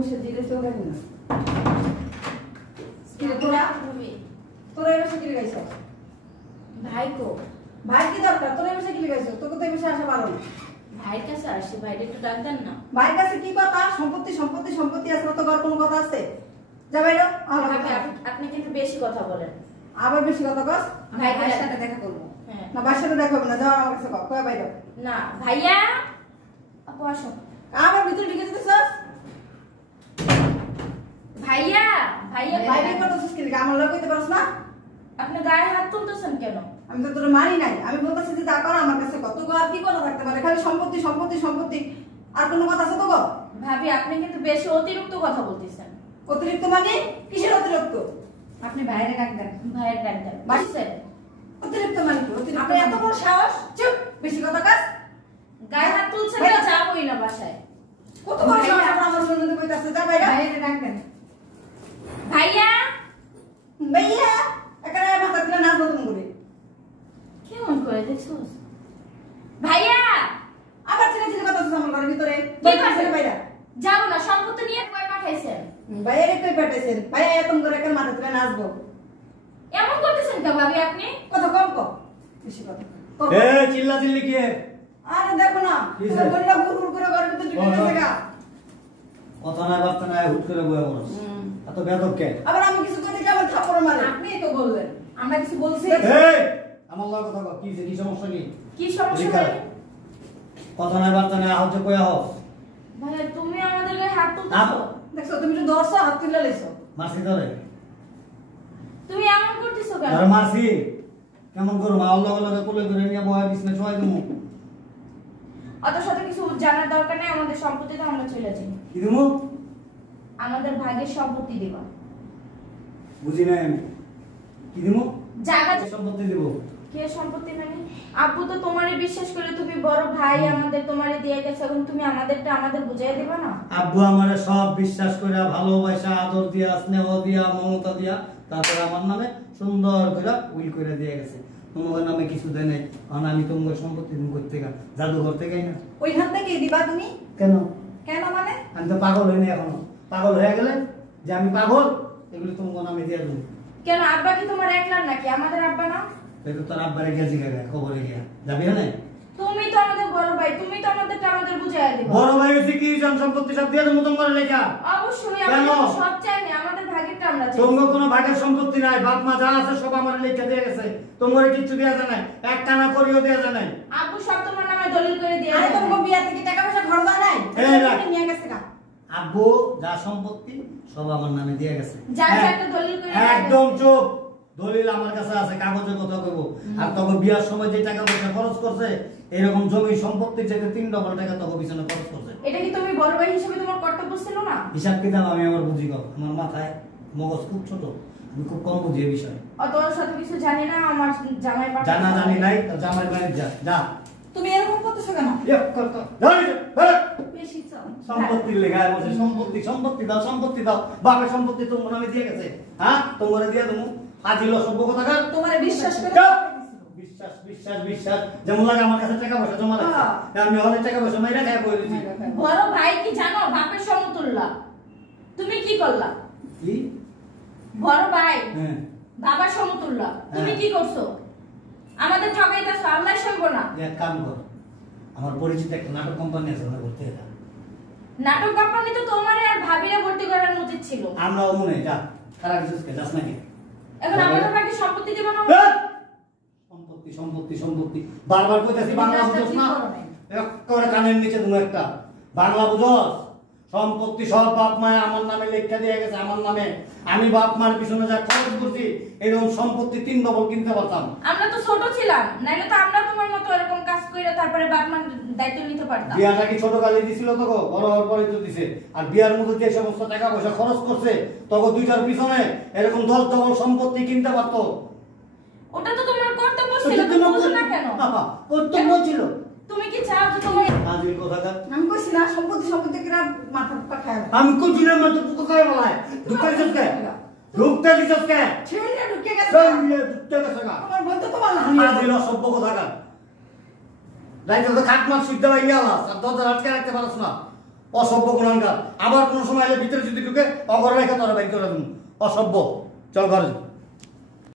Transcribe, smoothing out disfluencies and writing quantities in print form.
বসে দিলে তো হবে না কিরে তোরা তোরা এসে কি লাগাইছ ভাই কো ভাই কি দরকার তোরা এসে কি লাগাইছ তোকে তো এসে আসা ভালো না ভাইয়ের কাছে আসি ভাইটা একটু ডাক দেন না ভাইয়ের কাছে কি কথা সম্পত্তি সম্পত্তি সম্পত্তি আছে তো আর কোনো কথা আছে যা বাইরো আপনি কিন্তু বেশি কথা বলেন আবার বেশি কথা কস ভাইয়ের সাথে দেখা করব হ্যাঁ না ভাইয়ের সাথে দেখা হবে না যাও আমার কাছে কয় বাইরো না ভাইয়া আপু আসো আবার ভিতরে ঢুকে যেতেছস ভাইয়া ভাইয়া বাইরে করতেছস কি আমার লগে কইতে পারছ না আপনি গায়ে হাত তুলতেছেন কেন আমি তো তোর মারি নাই আমি বলতেছি যে যা কর আমার কাছে কত গো আর কি কথা থাকতে পারে খালি সম্পত্তি সম্পত্তি সম্পত্তি আর কোনো কথা আছে তো গো ভাবি আপনি কিন্তু বেশি অতিরিক্ত কথা বলতেছেন অতিরিক্ত মানে কিসের অতিরিক্ত আপনি বাইরে ডাক দেন ভাইয়ের ডাক দেন বাসে অতিরিক্ত মানে কি অতিরিক্ত আপনি এত বড় সাহস চুপ বেশি কথা কাজ গায়ে হাত তুলছেন না যাবই না বাসায় কত বড় সাহস আমার মনে কইতাছে যা বাইরে বাইরে ডাক দেন ভাইয়া ভাইয়া একারে মাথা দিলে নাচ বন্ধ করে কেমন করে দেখছস ভাইয়া আবার ছেলে ছেলে কথা আছে আমার ঘরের ভিতরে কি করছেন বাইরে যাবো না সম্পত্তি নিয়ে কই পাঠাইছেন ভাইয়া রে কই পাঠাইছেন ভাইয়া এত করে একারে মাথা দিলে নাচবো এমন করতেছেন কেন ভাবি আপনি কত কম কম বেশি কথা এ চিল্লা চিল্লি কি আরে দেখো না বললা হুর হুর করে ঘরের ভিতরে ঢুকে গেছে গা কথা না বার্তা না হুট করে বয়ে বলছ এত বেদব কে আবার আমি কিছু কইতে যাব থাপড় মারে আপনিই তো বললেন আমরা কিছু বলছি এই আমার লগে কথা কও কি সমস্যা কি সমস্যা ভাই কথা না বার্তা না আহত কইয়া হস ভাইয়া তুমি আমাদের গায়ে হাত তুলতেছো দেখছো তুমি তো দর্শো হাত তুলে লইছো মাসি ধরে তুমি এমন করতেছো কেন আর মাসি কেমন করো মা আল্লাহ লগে কোলে ধরে নিয়ে বয় বিছনা শোয়াই দেবো অত সাথে কিছু জানার দরকার নেই আমাদের সম্পত্তিতে আমরা চলে যাই কি দেবো আমাদের ভাগের সম্পত্তি দিবা বুঝি নাই আমি কি দেবো জায়গা সম্পত্তি দেবো কে সম্পত্তি মানে আব্বু তো তোমারে বিশ্বাস করে তুমি বড় ভাই আমাদের তোমারে দিয়ে গেছে এখন তুমি আমাদেরটা আমাদের বুঝাই দিবা না আব্বু আমারে সব বিশ্বাস করে ভালোবাসা আদর দিয়া স্নেহ দিয়া মমতা দিয়া তারপর আমার নামে সুন্দর করে উইল করে দিয়ে গেছে তোমার নামে কিছু দেয় নাই কারণ আমি তোমার সম্পত্তি তুমি করতে গা জাদুঘর থেকে না ওইখান থেকে দিবা তুমি কেন কেন মানে আমি তো পাগল হইনি এখনো পাগল হয়ে গেলে যে আমি পাগল এগুলো তোমার নামে দিয়ে দেবো কেন আব্বা কি তোমার একলার নাকি আমাদের আব্বা না দেখো তোর আব্বারে গিয়া জিগা খবরে গিয়া যাবি না তুমি তো আমাদের বড় ভাই তুমি তো আমাদেরটা আমাদের বুঝাই দিবা বড় ভাই হইছে কি জন সম্পত্তি সব দিয়ে দেবো তোমার লেখা অবশ্যই কেন? আমরা সব চাই না আমাদের ভাগেরটা আমরা চাই তোমার কোনো ভাগের সম্পত্তি নাই বাপ মা যা আছে সব আমার লেখা দিয়ে গেছে তোমার কিছু দেয়া যায় নাই এক টানা করিও দেয়া যায় নাই আব্বু সব তোমার নামে দলিল করে দিয়ে আরে দেবে। তোমার বিয়া থেকে টাকা পয়সা খরচ হয় নাই এই রাখ। তুমি নিয়ে গেছে গা আব্বু যা সম্পত্তি সব আমার নামে দিয়ে গেছে যার হ্যাঁ, একটা দলিল করে দিয়ে একদম গেছে। চুপ দলিল আমার কাছে আছে কাগজে কথা কইব আর তখন বিয়ার সময় যে টাকা পয়সা খরচ করছে এরকম জমি সম্পত্তি থেকে 3 ডবল টাকা তখন পিছনে খরচ করছে এটা কি তুমি বড় ভাই হিসেবে তোমার কর্তব্য ছিল না হিসাব কিতাব আমি আমার বুঝি গো আমার মাথায় মগজ খুব ছোট আমি খুব কম বুঝি এই বিষয় অত শত কিছু জানি না আমার জামাই পাঠায় জানা জানি নাই তো জামাই বাড়ি যা যা তুমি এরকম করতেছো কেন ইয়া কর কর ধরে ধরে বেশি চাও সম্পত্তির লেখা আছে সম্পত্তি দাও বাবার সম্পত্তি তোমার নামে দিয়ে গেছে হ্যাঁ তোমারে দিয়ে দেবো আজিল সভ্য কথা কার তোমারে বিশ্বাস করে বিশ্বাস বিশ্বাস বিশ্বাস যেমন লাগে আমার কাছে টাকা পয়সা জমা রাখছে আমি হলে টাকা পয়সা মাইরা খাই বই দিছি বড় ভাই কি জানো বাপের সমতুল্য তুমি কি করলা কি বড় ভাই হ্যাঁ বাবার সমতুল্য তুমি হ্যাঁ। কি করছো আমাদের ঠকাইতেছো আল্লাহ সইব না এক কাম কর আমার পরিচিত একটা নাটক কোম্পানি আছে ওখানে ভর্তি হয়ে যা নাটক কোম্পানি তো তোমার আর ভাবিরে ভর্তি করার উচিত ছিল আমরাও মনে যা খারাপ কিছু যাস নাকি এখন আমাদের ভাগে সম্পত্তি দিব না সম্পত্তি সম্পত্তি সম্পত্তি বারবার কইতাছি বাংলা বুঝছ না একেবারে কানের নিচে তুমি একটা বাংলা বুঝস সম্পত্তি সব বাপ মায় আমার নামে লেখা দিয়ে গেছে আমার নামে আমি বাপ মার পিছনে যা খরচ করছি এরকম সম্পত্তি 3 ডবল কিনতে পারতাম আমরা তো ছোট ছিলাম নাইলে তো আমরা তোমার মতো এরকম কাজ কইরা তারপরে বাপ মার দায়িত্ব নিতে পারতাম বিয়াটা কি ছোট কালে দিছিল তোকে বড় হওয়ার পরে তো দিছে আর বিয়ার মধ্যে যে সমস্ত টাকা পয়সা খরচ করছে তোকে দুইটার পিছনে এরকম 10 ডবল সম্পত্তি কিনতে পারতো ওটা তো তোমার কর্তব্য ছিল তুমি বুঝো না কেন কর্তব্য ছিল তুমি কি চাও যে তোমার আজিল কথাটা আমি কইছি না সম্পত্তি সম্পত্তি কিনা মাথা পাখায় আমি কোন দিনের মতো তোকে কই বলাই ঢুকতে দিছস কে ঢুকতে দিছস কে ছেলে ঢুকে গেছে ছেলে ঢুকতে গেছে গা আমার বলতে তোমার হানি আজিল সভ্য কথাটা রাইতে তো খাট মাছ সুদ্ধ হয়ে গেল আর দরজা আটকে রাখতে পারছ না অসভ্য গুণাঙ্গার। আবার কোনো সময় এলে ভিতরে যদি ঢুকে অঘরে রেখে তোরা বাইর করে দেবো। অসভ্য। চল ঘরে।